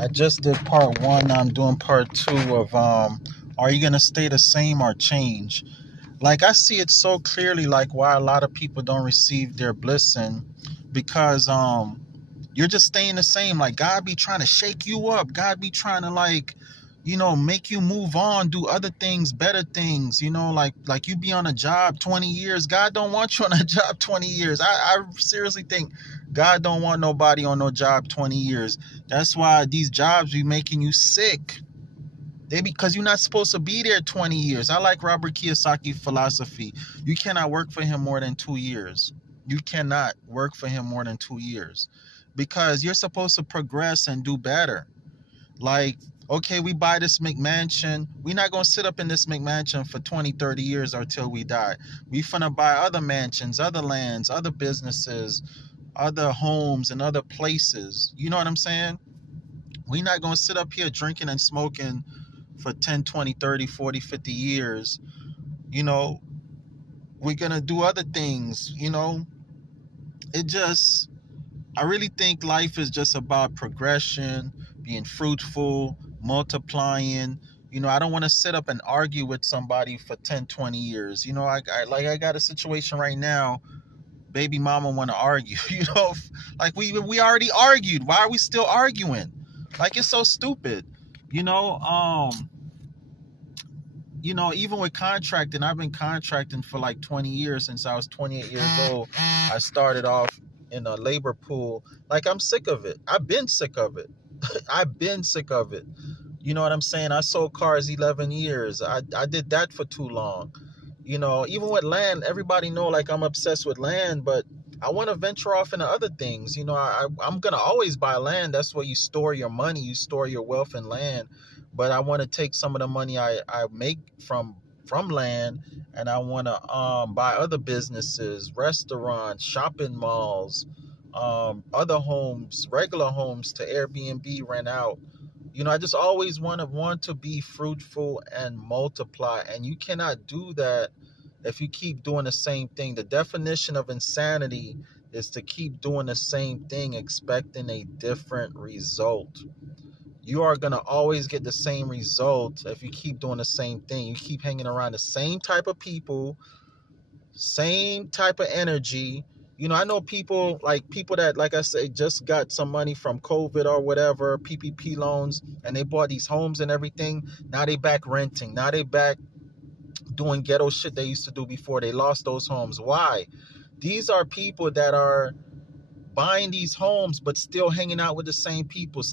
I just did part one. Now I'm doing part two of are you gonna stay the same or change? Like I see it so clearly, like why a lot of people don't receive their blessing, because you're just staying the same. Like God be trying to shake you up. God be trying to like, make you move on, do other things, better things. Like you be on a job 20 years. God don't want you on a job 20 years. I seriously think God don't want nobody on no job 20 years. That's why these jobs be making you sick. Because you're not supposed to be there 20 years. I like Robert Kiyosaki's philosophy. You cannot work for him more than 2 years. You cannot work for him more than 2 years, because you're supposed to progress and do better. Like, okay, we buy this McMansion. We're not going to sit up in this McMansion for 20, 30 years until we die. We finna buy other mansions, other lands, other businesses, other homes, and other places. You know what I'm saying? We're not going to sit up here drinking and smoking for 10, 20, 30, 40, 50 years. You know, we're going to do other things. I really think life is just about progression, being fruitful, multiplying. I don't want to sit up and argue with somebody for 10, 20 years. I got a situation right now. Baby mama want to argue. Like we already argued. Why are we still arguing? Like, it's so stupid. You know, um, even with contracting, I've been contracting for like 20 years. Since I was 28 years old. I started off in a labor pool. Like, I'm sick of it. I've been sick of it. I've been sick of it. You know what I'm saying? I sold cars 11 years. I did that for too long. Even with land, everybody know like I'm obsessed with land, but I want to venture off into other things. I'm going to always buy land. That's where you store your money. You store your wealth in land. But I want to take some of the money I make from land, and I want to buy other businesses, restaurants, shopping malls, other homes, regular homes to Airbnb rent out. I just always want to be fruitful and multiply, and you cannot do that if you keep doing the same thing. The definition of insanity is to keep doing the same thing expecting a different result. You are going to always get the same result if you keep doing the same thing. You keep hanging around the same type of people, same type of energy. I know people that, like I say, just got some money from COVID or whatever, PPP loans, and they bought these homes and everything. Now they back renting. Now they back doing ghetto shit they used to do before they lost those homes. Why? These are people that are buying these homes but still hanging out with the same people.